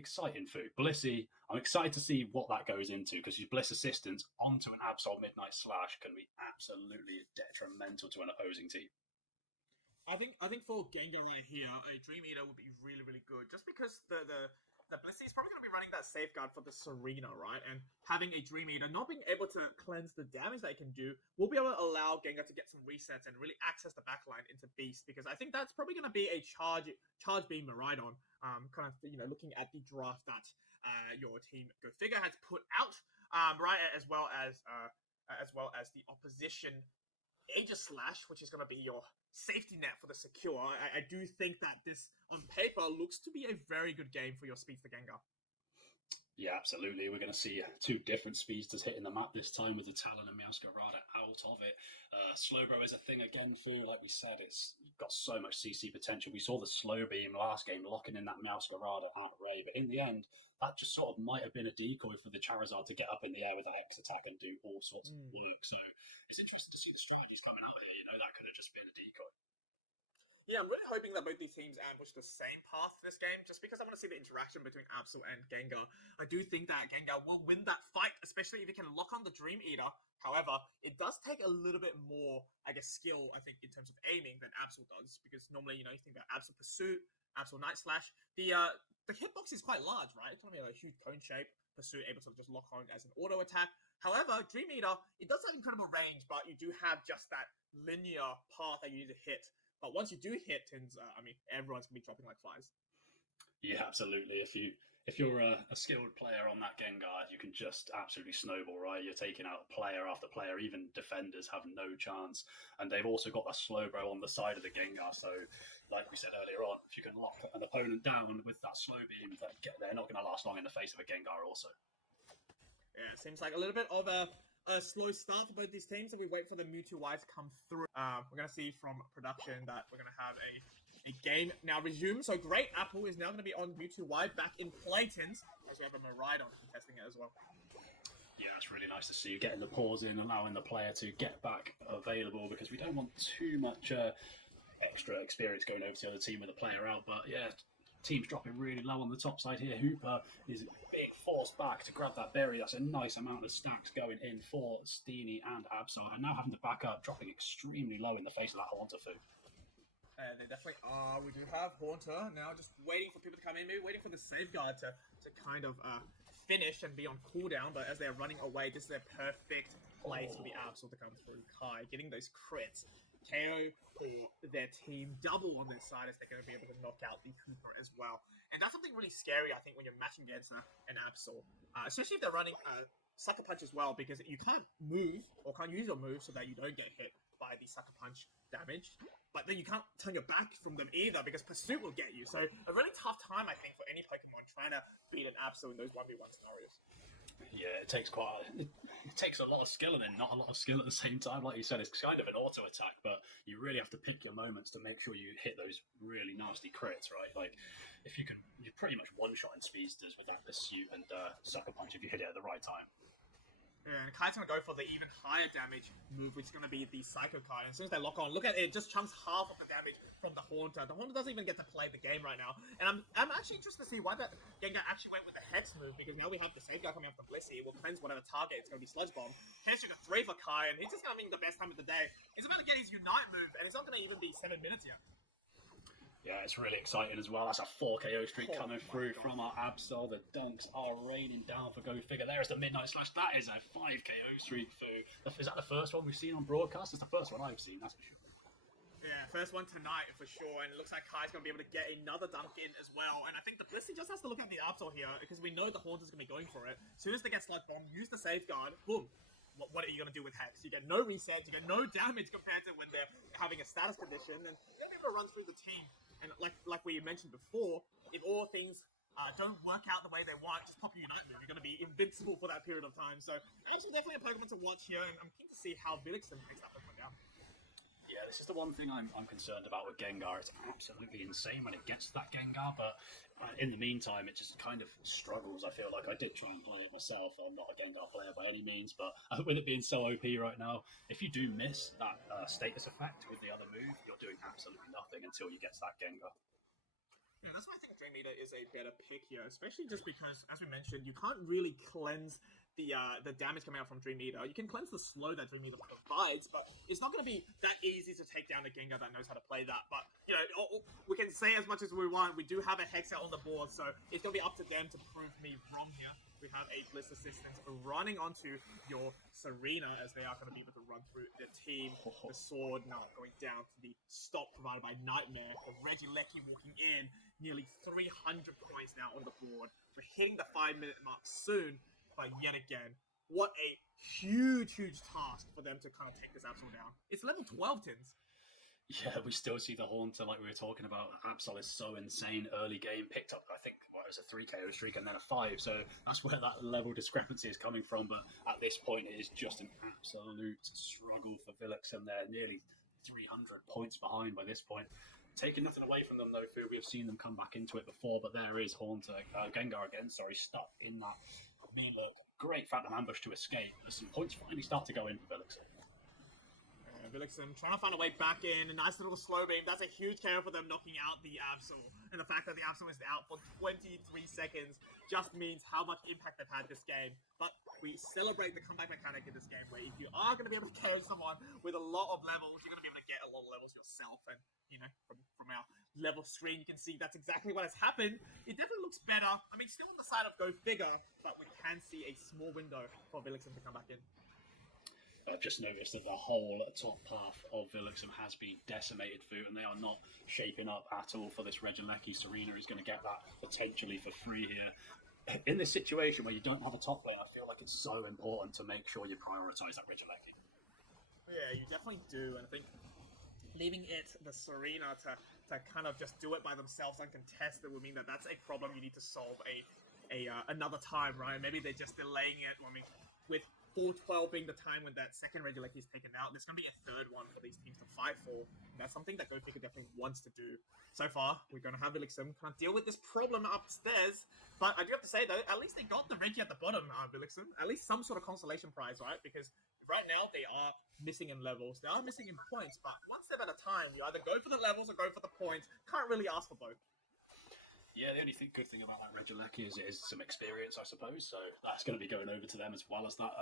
exciting food. Blissey, I'm excited to see what that goes into because his Bliss assistance onto an Absol Midnight Slash can be absolutely detrimental to an opposing team. I think for Gengar right here, a Dream Eater would be really, really good. Just because the Blissey is probably going to be running that safeguard for the Serena, right? And having a Dream Eater not being able to cleanse the damage that it can do will be able to allow Gengar to get some resets and really access the backline into Beast. Because I think that's probably going to be a charge being Miraidon. Kind of looking at the draft that your team Go Figure has put out, right, as well as the opposition Aegis Slash, which is going to be your safety net for the secure. I do think that this, on paper, looks to be a very good game for your Speedster Gengar. Yeah, absolutely. We're going to see two different speedsters hitting the map this time with the Talon and Meowscarada out of it. Slowbro is a thing again, Fu. Like we said, it's got so much CC potential. We saw the slow beam last game locking in that Meowscarada at Ray, but in the end, that just sort of might have been a decoy for the Charizard to get up in the air with that X attack and do all sorts of work. So it's interesting to see the strategies coming out here. That could have just been a decoy. Yeah, I'm really hoping that both these teams ambush the same path this game, just because I want to see the interaction between Absol and Gengar. I do think that Gengar will win that fight, especially if he can lock on the Dream Eater. However, it does take a little bit more, skill, I think, in terms of aiming than Absol does, because normally, you think about Absol Pursuit, Absol Night Slash. The hitbox is quite large, right? It's going to be a huge cone shape. Pursuit able to just lock on as an auto attack. However, Dream Eater, it does have incredible range, but you do have just that linear path that you need to hit. But once you do hit, everyone's going to be dropping like flies. Yeah, absolutely. If you're a skilled player on that Gengar, you can just absolutely snowball, right? You're taking out player after player. Even defenders have no chance. And they've also got that Slowbro on the side of the Gengar. So, like we said earlier on, if you can lock an opponent down with that slow beam, they're not going to last long in the face of a Gengar also. Yeah, seems like a little bit of a slow start for both these teams, and we wait for the Mewtwo Y to come through. We're going to see from production that we're going to have a game now resume. So Great Apple is now going to be on Mewtwo Y back in Playtons, as we have a Miraidon contesting it as well. Yeah, it's really nice to see you getting the pause in, allowing the player to get back available, because we don't want too much extra experience going over to the other team with the player out. But yeah, team's dropping really low on the top side here. Hooper is being forced back to grab that berry. That's a nice amount of stacks going in for Steenie and Absol, and now having to back up, dropping extremely low in the face of that Haunter food. They definitely are. We do have Haunter now, just waiting for people to come in, maybe waiting for the safeguard to kind of finish and be on cooldown. But as they're running away, this is a perfect place for the Absol to come through. Kai getting those crits. KO for their team, double on their side as they're going to be able to knock out the Hooper as well. And that's something really scary, I think, when you're matching against an Absol. Especially if they're running Sucker Punch as well, because you can't move or can't use your move so that you don't get hit by the Sucker Punch damage. But then you can't turn your back from them either, because Pursuit will get you. So a really tough time, I think, for any Pokemon trying to beat an Absol in those 1v1 scenarios. Yeah, it takes a lot of skill, and then not a lot of skill at the same time. Like you said, it's kind of an auto attack, but you really have to pick your moments to make sure you hit those really nasty crits, right? Like, if you can, you're pretty much one-shot in speedsters with that Pursuit and Sucker Punch if you hit it at the right time. Yeah, and Kai's going to go for the even higher damage move, which is going to be the Psycho Kai. And as soon as they lock on, look at it, it just chunks half of the damage from the Haunter. The Haunter doesn't even get to play the game right now. And I'm actually interested to see why that Gengar actually went with the Hex move, because now we have the Safeguard coming off the Blissey. It will cleanse whatever target. It's going to be Sludge Bomb. Here's a 3 for Kai, and he's just having the best time of the day. He's about to get his Unite move, and it's not going to even be 7 minutes yet. Yeah, it's really exciting as well. That's a 4 KO streak coming through from our Absol. The dunks are raining down for Go Figure. There's the Midnight Slash. That is a 5 KO streak for... Is that the first one we've seen on broadcast? It's the first one I've seen, that's for sure. Yeah, first one tonight for sure, and it looks like Kai's going to be able to get another dunk in as well. And I think the Blissey just has to look at the Absol here, because we know the Haunter's going to be going for it. As soon as they get Sludge Bomb, use the Safeguard, boom. What are you going to do with Hex? You get no reset, you get no damage compared to when they're having a status condition, and they're able to run through the team. And like we mentioned before, if all things don't work out the way they want, just pop your Unite move. You're going to be invincible for that period of time. So actually definitely a Pokemon to watch here, and I'm keen to see how Villixen takes that Pokemon down. Yeah, this is the one thing I'm concerned about with Gengar. It's absolutely insane when it gets to that Gengar, but in the meantime, it just kind of struggles. I feel like I did try and play it myself. I'm not a Gengar player by any means, but with it being so OP right now, if you do miss that status effect with the other move, you're doing absolutely nothing until you get to that Gengar. Yeah, that's why I think Dream Eater is a better pick here, especially just because, as we mentioned, you can't really cleanse the damage coming out from Dream Eater. You can cleanse the slow that Dream Eater provides, but it's not going to be that easy to take down a Gengar that knows how to play that. But, you know, we can say as much as we want. We do have a Hexa on the board, so it's going to be up to them to prove me wrong here. We have a Bliss Assistant running onto your Serena, as they are going to be able to run through the team. The Sword now going down to the stop provided by Nightmare. The Regieleki walking in, nearly 300 points now on the board. We're hitting the 5-minute mark soon, but yet again, what a huge task for them to kind of take this Absol down. It's level 12, Tins. Yeah, we still see the Haunter like we were talking about. Absol is so insane. Early game picked up, I think, it was a 3 KO streak and then a 5. So that's where that level discrepancy is coming from. But at this point, it is just an absolute struggle for Vilixen. They're nearly 300 points behind by this point. Taking nothing away from them, though, Fu. We've seen them come back into it before, but there is Gengar again, stuck in that mean look. Great Phantom Ambush to escape. As some points finally start to go in for Vilixen. Vilixen trying to find a way back in. A nice little slow beam. That's a huge KO for them, knocking out the Absol. And the fact that the Absol is out for 23 seconds just means how much impact they've had this game. But we celebrate the comeback mechanic in this game, where if you are going to be able to KO someone with a lot of levels, you're going to be able to get a lot of levels yourself. And, you know, from our level screen, you can see that's exactly what has happened. It definitely looks better. I mean, still on the side of go figure, but we can see a small window for Vilixen to come back in. I've just noticed that the whole top path of Vilixen has been decimated, Fu, and they are not shaping up at all for this Regieleki. Serena is going to get that potentially for free here. In this situation where you don't have a top lane, I feel like it's so important to make sure you prioritise that Regieleki. Yeah, you definitely do, and I think leaving the Serena to kind of just do it by themselves uncontested would mean that that's a problem you need to solve another time, right? Maybe they're just delaying it. I mean, with 4-12 being the time when that second Regieleki is taken out, there's going to be a third one for these teams to fight for. And that's something that GoFigure definitely wants to do. So far, we're going to have Vilixen kind of deal with this problem upstairs. But I do have to say, though, at least they got the Regi at the bottom, Vilixen. At least some sort of consolation prize, right? Because right now, they are missing in levels. They are missing in points. But one step at a time, you either go for the levels or go for the points. Can't really ask for both. Yeah, the only good thing about that Regieleki is it is some experience, I suppose. So that's going to be going over to them, as well as that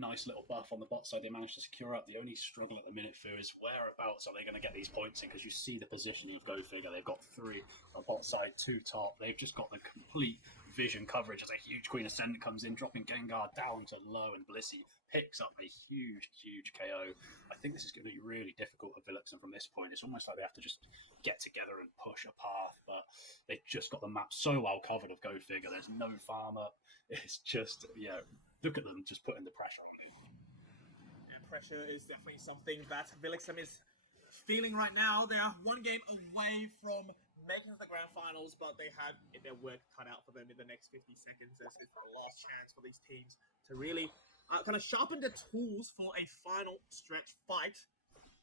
nice little buff on the bot side they managed to secure up. The only struggle at the minute, Fu, is whereabouts are they going to get these points in? Because you see the positioning of Go Figure. They've got 3 on bot side, 2 top. They've just got the complete vision coverage as a huge Queen Ascendant comes in, dropping Gengar down to low, and Blissey picks up a huge KO. I think this is going to be really difficult for Vilixen from this point. It's almost like they have to just get together and push a path, but they've just got the map so well covered of Go Figure. There's no farm up. It's just, look at them just putting the pressure on. And pressure is definitely something that Vilixen is feeling right now. They are 1 game away from making the grand finals, but they have their work cut out for them in the next 50 seconds. This is the last chance for these teams to really kind of sharpen their tools for a final stretch fight.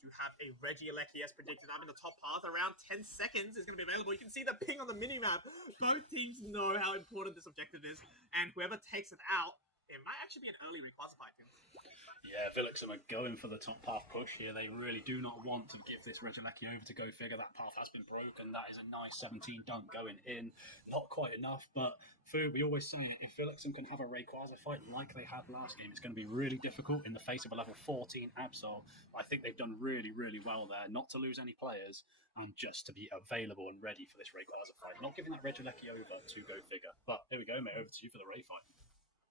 Do have a Regieleki as predicted. I'm in the top path. Around 10 seconds is going to be available. You can see the ping on the minimap. Both teams know how important this objective is, and whoever takes it out, it might actually be an early Rayquaza fight. Yeah, Vilixen are going for the top path push here. They really do not want to give this Regieleki over to Go Figure. That path has been broken. That is a nice 17 dunk going in. Not quite enough, but Fu, we always say if Vilixen can have a Rayquaza fight like they had last game, it's going to be really difficult in the face of a level 14 Absol. I think they've done really well there, not to lose any players and just to be available and ready for this Rayquaza fight. Not giving that Regieleki over to Go Figure. But here we go, mate, over to you for the Ray fight.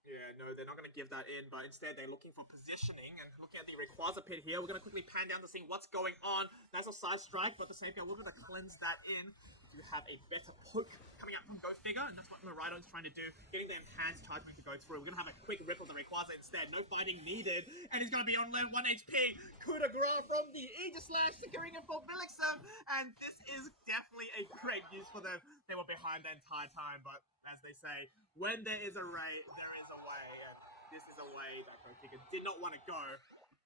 Yeah, no, they're not going to give that in, but instead they're looking for positioning and looking at the Rayquaza pit here. We're going to quickly pan down to see what's going on. That's a side strike, but the Safeguard, we're going to cleanse that in to have a better poke coming out from Go Figure, and that's what Miraidon is trying to do, getting the enhanced charge to go through. We're going to have a quick rip of the Rayquaza instead. No fighting needed, and he's going to be on 1 HP. Coup de grace from the Aegislash, securing it for Vilixen, and this is definitely a great use for them. They were behind the entire time, but as they say, when there is a Ray, there is a way, and this is a way that Go Figure did not want to go.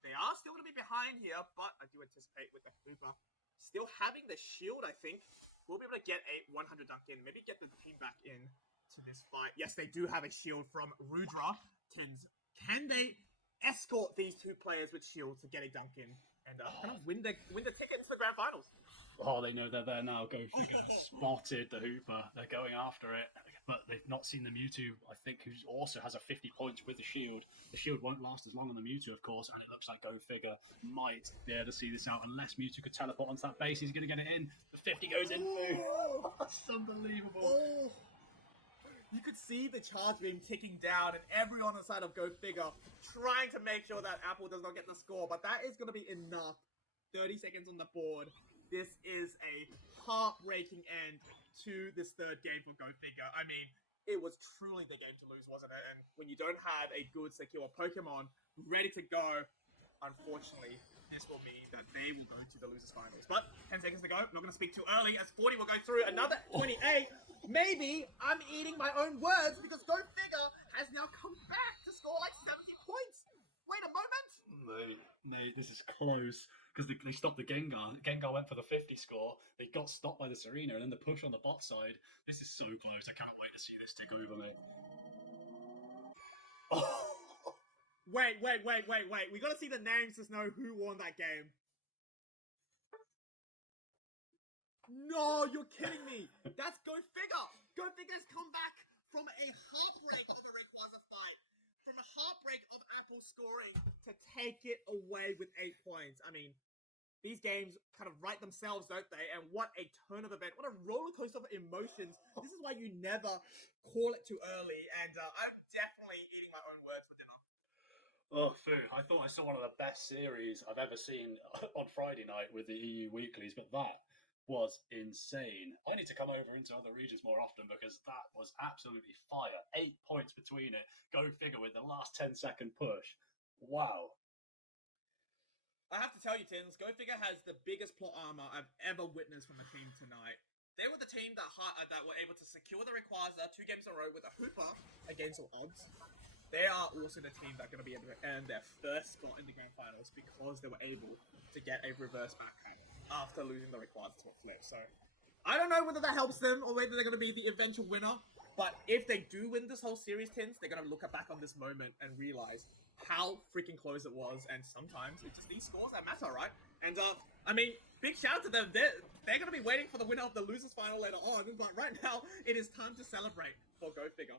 They are still going to be behind here, but I do anticipate with the Hooper still having the shield, I think, we'll be able to get a 100 dunk in, maybe get the team back in to this fight. Yes, they do have a shield from Rudra. Can they escort these 2 players with shields to get a dunk in and kind of win the ticket into the grand finals? Oh, they know they're there now. Go figure. Spotted the Hooper. They're going after it. But they've not seen the Mewtwo, I think, who also has a 50 points with the shield. The shield won't last as long on the Mewtwo, of course, and it looks like Go Figure might be able to see this out. Unless Mewtwo could teleport onto that base, he's going to get it in. The 50 goes in. That's unbelievable. Oh. You could see the charge beam ticking down, and everyone on the side of Go Figure trying to make sure that Apple does not get the score, but that is going to be enough. 30 seconds on the board. This is a heartbreaking end to this third game for Go Figure. I mean, it was truly the game to lose, wasn't it? And when you don't have a good, secure Pokemon ready to go, unfortunately, this will mean that they will go to the losers finals. But 10 seconds to go. Not going to speak too early, as 40 will go through another 28. Maybe I'm eating my own words because Go Figure has now come back to score like 70 points. Wait a moment. Mate, this is close. Because they stopped the Gengar. Gengar went for the 50 score. They got stopped by the Serena, and then the push on the bot side. This is so close. I cannot wait to see this tick over, mate. Oh. Wait. We got to see the names to know who won that game. No, you're kidding me. That's Go Figure. Go Figure's come back from a heartbreak of a Rayquaza fight. From a heartbreak of Apple scoring to take it away with 8 points. I mean, these games kind of write themselves, don't they? And what a turn of event. What a roller coaster of emotions. This is why you never call it too early. And I'm definitely eating my own words for dinner. Oh, Fu, I thought I saw one of the best series I've ever seen on Friday night with the EU weeklies, but that was insane. I need to come over into other regions more often because that was absolutely fire. 8 points between it. Go Figure with the last 10-second push. Wow. I have to tell you, Tins, Go Figure has the biggest plot armor I've ever witnessed from a team tonight. They were the team that were able to secure the Rayquaza 2 games in a row with a Hooper against all odds. They are also the team that are going to be able to earn their first spot in the grand finals because they were able to get a reverse backhand after losing the Rayquaza to a flip. So I don't know whether that helps them or whether they're going to be the eventual winner. But if they do win this whole series, Tins, they're going to look back on this moment and realize how freaking close it was. And sometimes it's just these scores that matter, right? And I mean, big shout out to them. They're going to be waiting for the winner of the losers final later on. But right now, it is time to celebrate for Go Figure.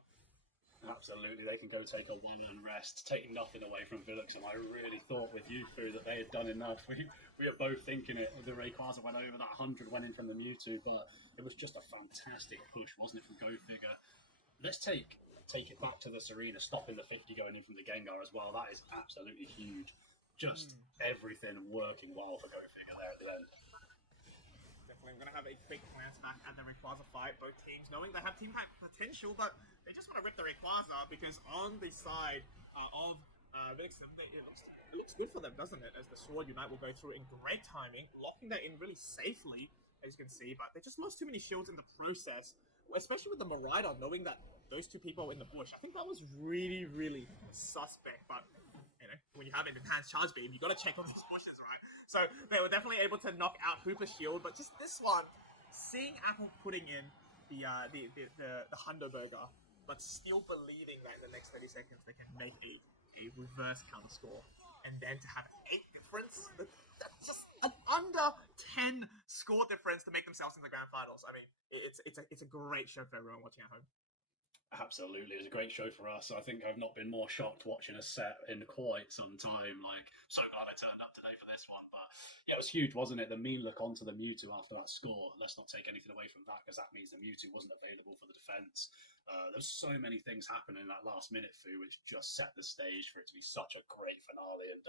Absolutely, they can go take a one-man rest, take nothing away from Vilux, and I really thought with you, Fu, that they had done enough. We are both thinking it. The Rayquaza went over, that 100 went in from the Mewtwo, but it was just a fantastic push, wasn't it, from Go Figure? Let's take it back to the Serena, stopping the 50 going in from the Gengar as well. That is absolutely huge. Just everything working well for Go Figure there at the end. I'm going to have a quick glance back at the Rayquaza fight. Both teams knowing they have team hack potential, but they just want to rip the Rayquaza because on the side of Vix, it looks good for them, doesn't it? As the Sword Unite will go through in great timing, locking that in really safely, as you can see, but they just lost too many shields in the process, especially with the Marauder knowing that those 2 people are in the bush. I think that was really, really suspect, but you know, when you have an enhanced charge beam, you got to check on these bushes, right? So they were definitely able to knock out Hooper's shield, but just this one, seeing Apple putting in the Hundo Burger, but still believing that in the next 30 seconds they can make a reverse counter score, and then to have 8 difference, that's just an under 10 score difference to make themselves in the grand finals. I mean, it's a great show for everyone watching at home. Absolutely, it was a great show for us. I think I've not been more shocked watching a set in quite some time. Like, so glad I turned up today for this one. But yeah, it was huge, wasn't it? The mean look onto the Mewtwo after that score. Let's not take anything away from that because that means the Mewtwo wasn't available for the defense. There's so many things happening in that last minute, Fu, which just set the stage for it to be such a great finale. And